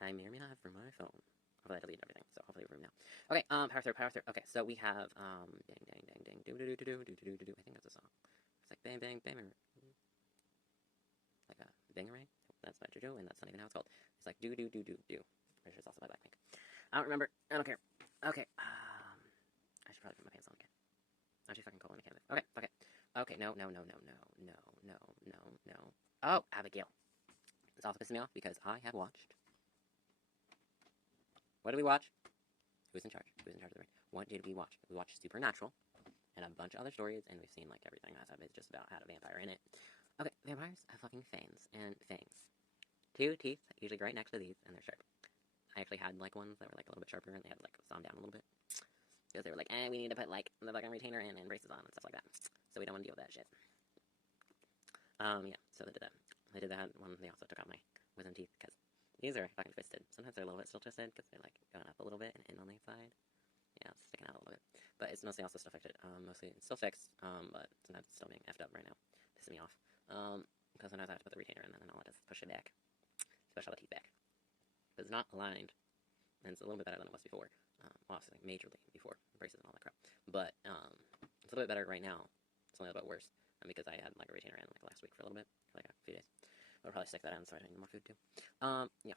I may or may not have room on my phone. Hopefully I deleted everything, so hopefully room now. Okay, power through. Okay, so we have, dang, do-do-do-do-do-do-do-do-do. I think that's a song. It's like bang, bang, bang, like a bangarang. That's what you do, and that's not even how it's called. It's like do-do-do-do-do. Which is also by Blackpink. I don't remember. I don't care. Okay, I should probably put my pants on again. Aren't you fucking cold in the canvas? Okay, fuck it. Okay, no. Oh, Abigail. It's also pissing me off because I have watched. What did we watch? Who's in charge? Who's in charge of the rain? What did we watch? We watched Supernatural and a bunch of other stories, and we've seen like everything that's just about had a vampire in it. Okay, vampires have fucking fangs and fangs. 2 teeth, usually right next to these, and they're sharp. I actually had like ones that were like a little bit sharper, and they had like saw them down a little bit because they were like, we need to put like the fucking retainer in and braces on and stuff like that. So we don't want to deal with that shit. Yeah. So they did that. They did that when they also took out my wisdom teeth because these are fucking twisted. Sometimes they're a little bit still twisted because they're like going up a little bit and in on the side. Yeah, it's sticking out a little bit. But it's mostly also still fixed. Mostly it's still fixed. But sometimes it's still being effed up right now, pissing me off. Because sometimes I have to put the retainer in and then all I do is push it back, push all the teeth back. But it's not aligned, and it's a little bit better than it was before. Obviously, majorly before braces and all that crap. But it's a little bit better right now. It's only a little bit worse because I had like a retainer in like last week for a little bit, for like a few days. I'll probably stick that in so I don't need more food too. Yeah.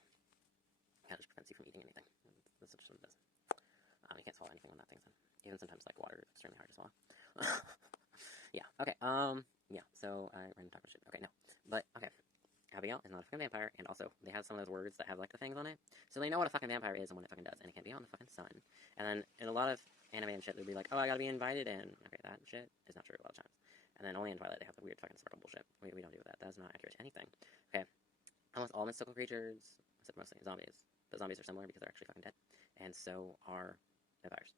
That just prevents you from eating anything. That's what it does. You can't swallow anything when that thing's in. Even sometimes like water is extremely hard to swallow. Yeah. Okay. Yeah. So I ran talking shit. Okay. No. But okay. Abigail is not a fucking vampire, and also they have some of those words that have like the fangs on it, so they know what a fucking vampire is and what it fucking does, and it can't be out in the fucking sun. And then in a lot of anime and shit, they'll be like, oh, I gotta be invited in. Okay, that shit is not true a lot of times. And then only in Twilight they have the weird fucking sparkle bullshit. We don't do that. That is not accurate to anything. Okay, almost all mystical creatures, except mostly zombies, but zombies are similar because they're actually fucking dead, and so are vampires.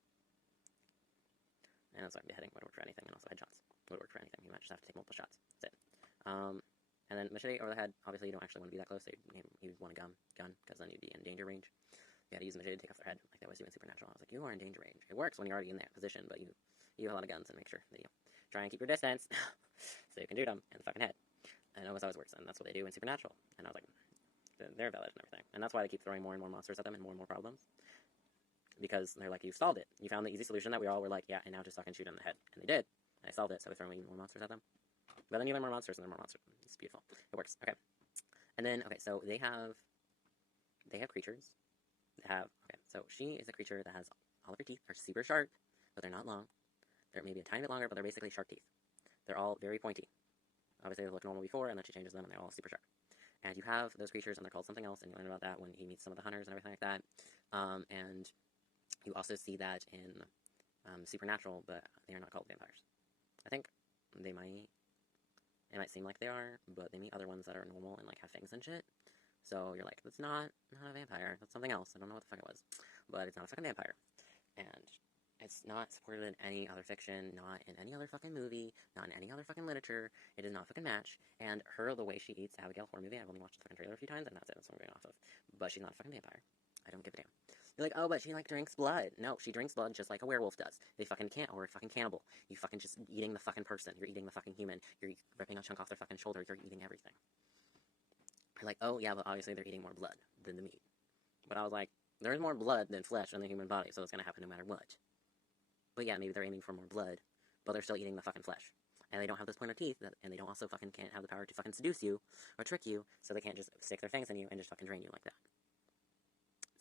And it's like beheading would work for anything, and also headshots would work for anything. You might just have to take multiple shots. That's it. And then machete over the head, obviously you don't actually want to be that close, so you'd want a gun, because then you'd be in danger range. You had to use the machete to take off their head, like they always do in Supernatural. I was like, you are in danger range. It works when you're already in that position, but you have a lot of guns, and make sure that you try and keep your distance, so you can shoot them in the fucking head. And it always works, and that's what they do in Supernatural. And I was like, they're valid and everything. And that's why they keep throwing more and more monsters at them and more problems. Because they're like, you solved it. You found the easy solution that we all were like, yeah, and now just fucking shoot them in the head. And they did. And I solved it, so we throw even more monsters at them. But then you learn more monsters, and then more monsters. It's beautiful. It works. Okay. And then, okay, so they have creatures that have, okay, so she is a creature that has, all of her teeth are super sharp, but they're not long. They're maybe a tiny bit longer, but they're basically sharp teeth. They're all very pointy. Obviously, they look normal before, and then she changes them, and they're all super sharp. And you have those creatures, and they're called something else, and you learn about that when he meets some of the hunters and everything like that. And you also see that in Supernatural, but they are not called vampires. I think they might seem like they are, but they meet other ones that are normal and like have fangs and shit. So you're like, that's not a vampire. That's something else. I don't know what the fuck it was, but it's not a fucking vampire. And it's not supported in any other fiction, not in any other fucking movie, not in any other fucking literature. It does not fucking match. And the way she eats Abigail horror movie, I've only watched the fucking trailer a few times, and that's it. That's what I'm going off of. But she's not a fucking vampire. I don't give a damn. You're like, oh, but she, like, drinks blood. No, she drinks blood just like a werewolf does. They fucking can't, or a fucking cannibal. You fucking just eating the fucking person. You're eating the fucking human. You're ripping a chunk off their fucking shoulder. You're eating everything. You're like, oh, yeah, but obviously they're eating more blood than the meat. But I was like, there's more blood than flesh in the human body, so it's gonna happen no matter what. But yeah, maybe they're aiming for more blood, but they're still eating the fucking flesh. And they don't have those pointed teeth, and they don't also fucking can't have the power to fucking seduce you, or trick you, so they can't just stick their fangs in you and just fucking drain you like that.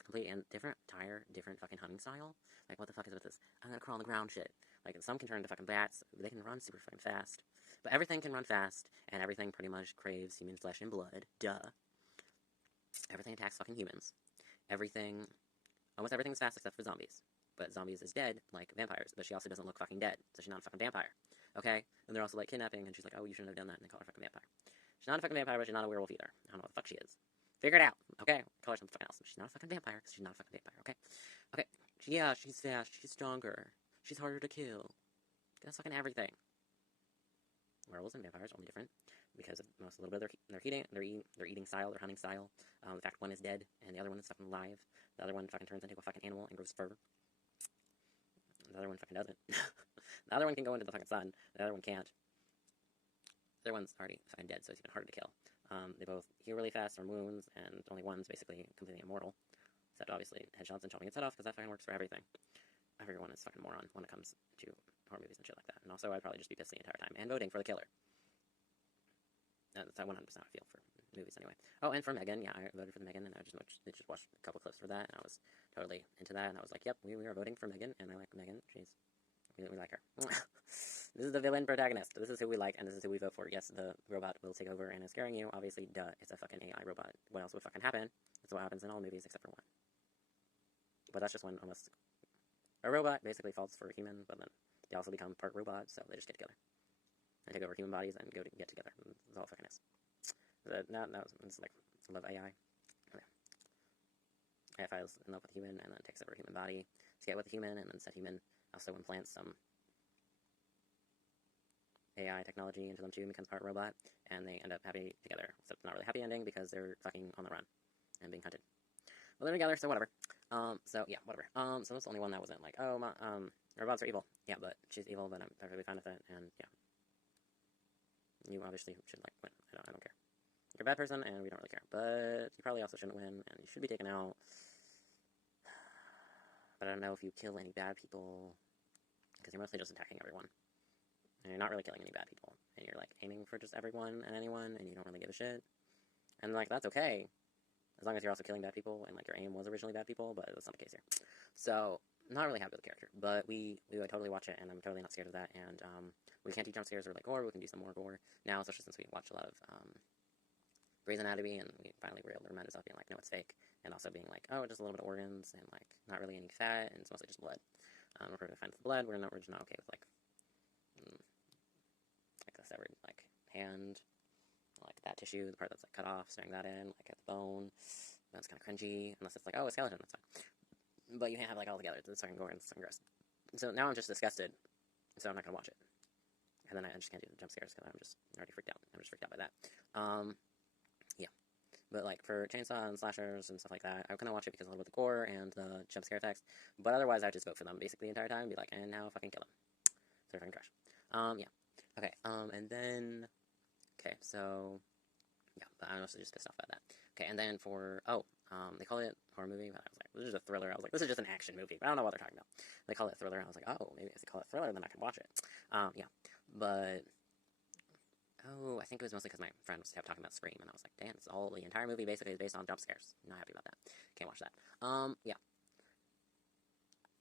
Completely and different fucking hunting style. Like, what the fuck is with this? I'm gonna crawl on the ground shit. Like, some can turn into fucking bats. They can run super fucking fast. But everything can run fast, and everything pretty much craves human flesh and blood. Duh. Everything attacks fucking humans. Almost everything's fast except for zombies. But zombies is dead, like vampires. But she also doesn't look fucking dead, so she's not a fucking vampire. Okay? And they're also, like, kidnapping, and she's like, oh, you shouldn't have done that, and they call her a fucking vampire. She's not a fucking vampire, but she's not a werewolf either. I don't know what the fuck she is. Figure it out, okay? Call her something fucking else. She's not a fucking vampire, because she's not a fucking vampire, okay? Okay, yeah, she's fast, she's stronger, she's harder to kill. That's fucking everything. Werewolves and vampires are only different, because of a little bit of their eating style, their hunting style. The fact one is dead, and the other one is fucking alive. The other one fucking turns into a fucking animal and grows fur. The other one fucking doesn't. The other one can go into the fucking sun, the other one can't. The other one's already fucking dead, so it's even harder to kill. They both heal really fast from wounds, and only one's basically completely immortal. Except, obviously, headshots and chopping its head off, because that fucking works for everything. Everyone is fucking moron when it comes to horror movies and shit like that. And also, I'd probably just be pissed the entire time, and voting for the killer. That's 100% how I feel for movies, anyway. Oh, and for Megan, yeah, I voted for the Megan, and I just watched a couple clips for that, and I was totally into that, and I was like, yep, we are voting for Megan, and I like Megan, we like her. This is the villain protagonist, this is who we like, and this is who we vote for. Yes, the robot will take over and is scaring you, obviously, duh, it's a fucking AI robot. What else would fucking happen? That's what happens in all movies, except for one. But that's just when almost a robot basically falls for a human, but then they also become part robot, so they just get together. And take over human bodies and get together. That's all fucking is. It's like, I love AI. Okay. AI is in love with a human and then takes over a human body to get with a human, and then said human also implants some AI technology into them too and becomes part robot, and they end up happy together. Except it's not really a happy ending because they're fucking on the run and being hunted. Well, they're together, so whatever. So yeah, whatever. So that's the only one that wasn't like, oh, robots are evil. Yeah, but she's evil, but I'm perfectly fine with it, and yeah. You obviously should, like, win. I don't care. You're a bad person, and we don't really care. But you probably also shouldn't win, and you should be taken out. But I don't know if you kill any bad people, because you're mostly just attacking everyone. And you're not really killing any bad people. And you're, like, aiming for just everyone and anyone, and you don't really give a shit. And, like, that's okay. As long as you're also killing bad people, and, like, your aim was originally bad people, but that's not the case here. So, I'm not really happy with the character, but we would totally watch it, and I'm totally not scared of that, and, we can't do jump scares or, like, gore, we can do some more gore now, especially since we watch a lot of, Grey's Anatomy, and we finally were able to remind ourselves being like, no, it's fake, and also being like, oh, just a little bit of organs, and, like, not really any fat, and it's mostly just blood. We're perfectly fine with the blood, we're just not okay with, like a severed, like, hand, like, that tissue, the part that's, like, cut off, staring that in, like, at the bone. That's kind of cringy, unless it's like, oh, a skeleton, that's fine. But you can't have, like, all together, it's fucking gore and it's fucking gross. So now I'm just disgusted, so I'm not gonna watch it. And then I just can't do the jump scares, because I'm just already freaked out. I'm just freaked out by that. Yeah. But, like, for chainsaw and slashers and stuff like that, I couldn't watch it because of a little bit of the gore and the jump scare effects. But otherwise, I would just vote for them basically the entire time, and be like, and now fucking kill them. So they're fucking trash. Yeah. Okay, and then, okay, so, yeah, but I'm also just pissed off about that. Okay, and then for, they call it horror movie, but I was like, this is a thriller. I was like, this is just an action movie. I don't know what they're talking about. They call it thriller, and I was like, oh, maybe if they call it thriller, then I can watch it. Yeah, but, oh, I think it was mostly because my friend was kept talking about Scream, and I was like, damn, it's all, the entire movie basically is based on jump scares. Not happy about that. Can't watch that. Yeah.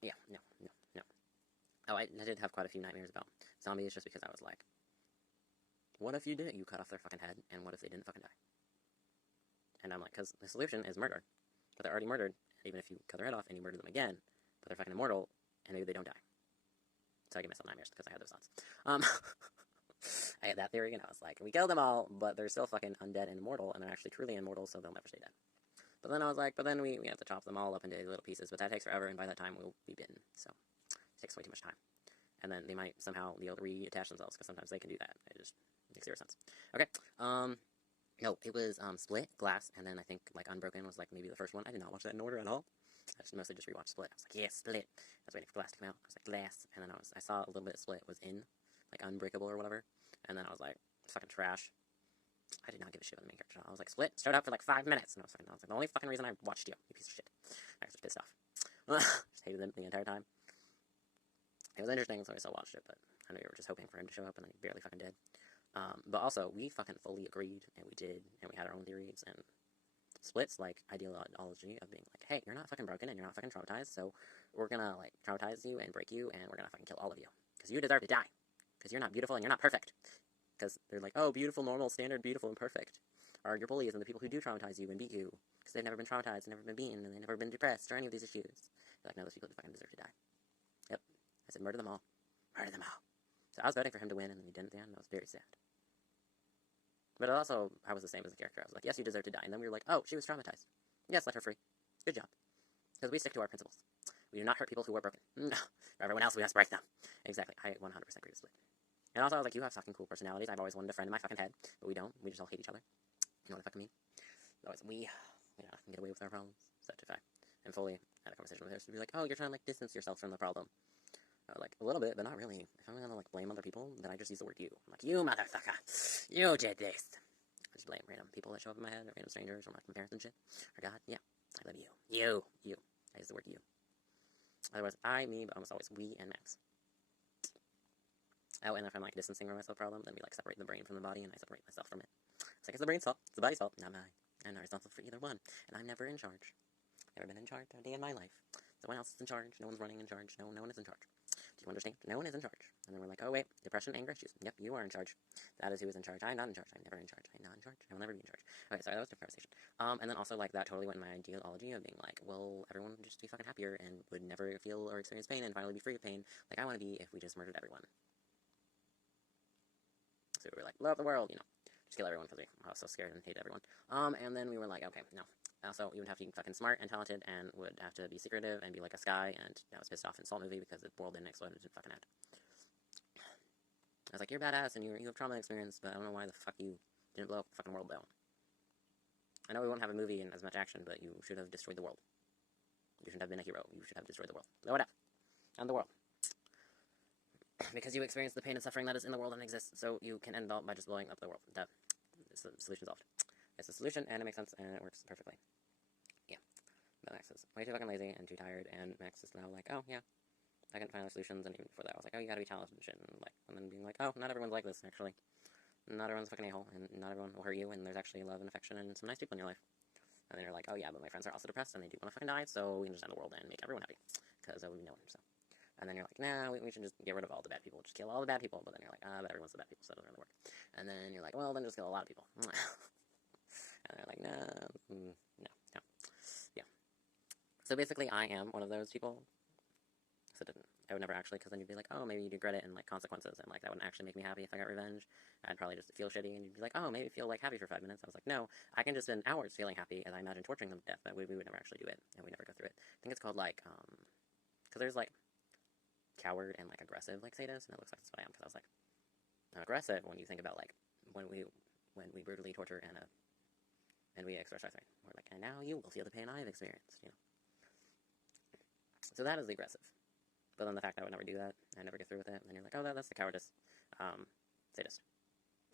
Yeah, no. Oh, I did have quite a few nightmares about zombies, just because I was like, what if you cut off their fucking head, and what if they didn't fucking die? And I'm like, because the solution is murder. But they're already murdered, even if you cut their head off and you murder them again, but they're fucking immortal, and maybe they don't die. So I give myself nightmares because I had those thoughts. I had that theory, and I was like, we killed them all, but they're still fucking undead and immortal, and they're actually truly immortal, so they'll never stay dead. But then I was like, we have to chop them all up into little pieces, but that takes forever, and by that time we'll be bitten, so it takes way too much time. And then they might somehow be able to reattach themselves, because sometimes they can do that. It just makes zero sense. Okay, no, it was, Split, Glass, and then I think, like, Unbroken was, like, maybe the first one. I did not watch that in order at all. I just mostly just rewatched Split. I was like, yeah, Split. I was waiting for Glass to come out. I was like, Glass. And then I saw a little bit of Split was in, like, Unbreakable or whatever. And then I was like, it's fucking trash. I did not give a shit about the main character. I was like, Split, showed up for, like, 5 minutes. And I was like, the only fucking reason I watched you piece of shit. I was just pissed off. Just hated him the entire time. It was interesting, so I still watched it, but I know we were just hoping for him to show up, and he barely fucking did. But also, we fucking fully agreed, and we did, and we had our own theories, and Split's, like, ideology of being like, hey, you're not fucking broken, and you're not fucking traumatized, so we're gonna, like, traumatize you and break you, and we're gonna fucking kill all of you. Because you deserve to die. Because you're not beautiful, and you're not perfect. Because they're like, oh, beautiful, normal, standard, beautiful, and perfect are your bullies and the people who do traumatize you and beat you. Because they've never been traumatized, never been beaten, and they've never been depressed, or any of these issues. They're like, no, those people fucking deserve to die. Yep. I said, murder them all. Murder them all. So I was voting for him to win, and then he didn't at the end, and I was very sad. But also, I was the same as the character. I was like, yes, you deserve to die. And then we were like, oh, she was traumatized. Yes, let her free. Good job. Because we stick to our principles. We do not hurt people who are broken. No. For everyone else, we must break them. Exactly. I 100% agree with Split. And also, I was like, you have fucking cool personalities. I've always wanted a friend in my fucking head. But we don't. We just all hate each other. You know what I fucking mean? Otherwise, we can get away with our problems. Such a fact. And fully had a conversation with her to be like, oh, you're trying to, like, distance yourself from the problem. Like, a little bit, but not really. If I'm gonna, like, blame other people, then I just use the word you. I'm like, you motherfucker! You did this! I just blame random people that show up in my head, or random strangers, or my parents and shit. Or God, yeah, I love you. You. I use the word you. Otherwise, I, me, but almost always we and Max. Oh, and if I'm like distancing from myself problem, then we like separate the brain from the body, and I separate myself from it. It's like, it's the brain's fault, it's the body's fault, not mine. I'm not responsible for either one, and I'm never in charge. Never been in charge a day in my life. Someone else is in charge, no one's running in charge, no one is in charge. Do you understand? No one is in charge. And then we're like, oh wait, depression, anger issues. Yep, you are in charge. That is who is in charge. I'm not in charge. I'm never in charge. I'm not in charge. I will never be in charge. Okay, sorry, that was a different conversation. And then also, like, that totally went in my ideology of being like, well, everyone would just be fucking happier and would never feel or experience pain and finally be free of pain, like I want to be if we just murdered everyone. So we were like, love the world, you know, just kill everyone because we were so scared and hate everyone. And then we were like, okay, no. Also, you would have to be fucking smart and talented and would have to be secretive and be like a Sky, and I was pissed off in Salt movie because the world didn't explode into fucking end. I was like, you're badass and you have trauma experience, but I don't know why the fuck you didn't blow up the fucking world though. I know we won't have a movie and as much action, but you should have destroyed the world. You shouldn't have been a hero. You should have destroyed the world. Blow it up. And the world. Because you experience the pain and suffering that is in the world and exists, so you can end it all by just blowing up the world. Duh. It's the solution solved. It's the solution, and it makes sense, and it works perfectly. Yeah. But Max is way too fucking lazy and too tired, and Max is now like, oh, yeah, I can find other solutions, and even before that, I was like, oh, you gotta be talented and shit, and then being like, oh, not everyone's like this, actually. Not everyone's a fucking a-hole, and not everyone will hurt you, and there's actually love and affection and some nice people in your life. And then you're like, oh, yeah, but my friends are also depressed, and they do want to fucking die, so we can just end the world and make everyone happy, because we know them, so. And then you're like, nah, we should just get rid of all the bad people, just kill all the bad people, but then you're like, but everyone's the bad people, so it doesn't really work. And then you're like, well, then just kill a lot of people. And they're like, no. Yeah. So basically, I am one of those people. So I would never actually, because then you'd be like, oh, maybe you'd regret it and like consequences, and like that wouldn't actually make me happy if I got revenge. I'd probably just feel shitty, and you'd be like, oh, maybe feel like happy for 5 minutes. I was like, no, I can just spend hours feeling happy, as I imagine torturing them to death, but we would never actually do it, and we never go through it. I think it's called like, because there's like coward and like aggressive like sadist, and it looks like that's what I am, because I was like aggressive when you think about like when we brutally torture and we express our sorry. We're like, and now you will feel the pain I've experienced, you know. So that is the aggressive. But then the fact that I would never do that, I never get through with it, and then you're like, oh, that's the cowardice sadist.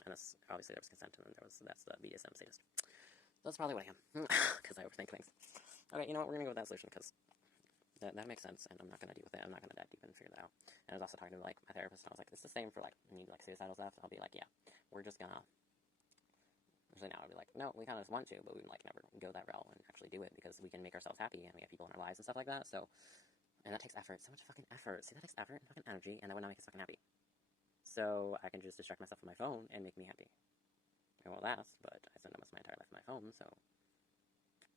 And that's obviously there was consent, and then that's the BDSM sadist. So that's probably what I am, because I overthink things. Okay, you know what? We're gonna go with that solution because that makes sense, and I'm not gonna deal with it. I'm not gonna dive deep and figure that out. And I was also talking to like my therapist, and I was like, it's the same for like when you do like suicidal stuff. I'll be like, yeah, we're just gonna. So now I'd be like, no, we kind of just want to, but we would like never go that route and actually do it because we can make ourselves happy and we have people in our lives and stuff like that. So, and that takes effort, so much fucking effort. See, that takes effort and fucking energy, and that would not make us fucking happy. So I can just distract myself with my phone and make me happy. It won't last, but I spend almost my entire life on my phone, so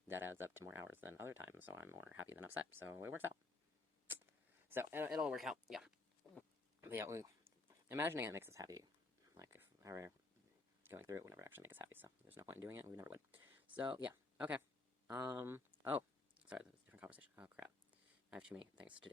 that adds up to more hours than other times. So I'm more happy than upset. So it works out. So it'll work out. Yeah. But yeah, imagining it makes us happy. Like if I were going through it would never actually make us happy, so there's no point in doing it, and we never would. So, yeah, okay. Oh, sorry, that was a different conversation. Oh, crap. I have too many things to do.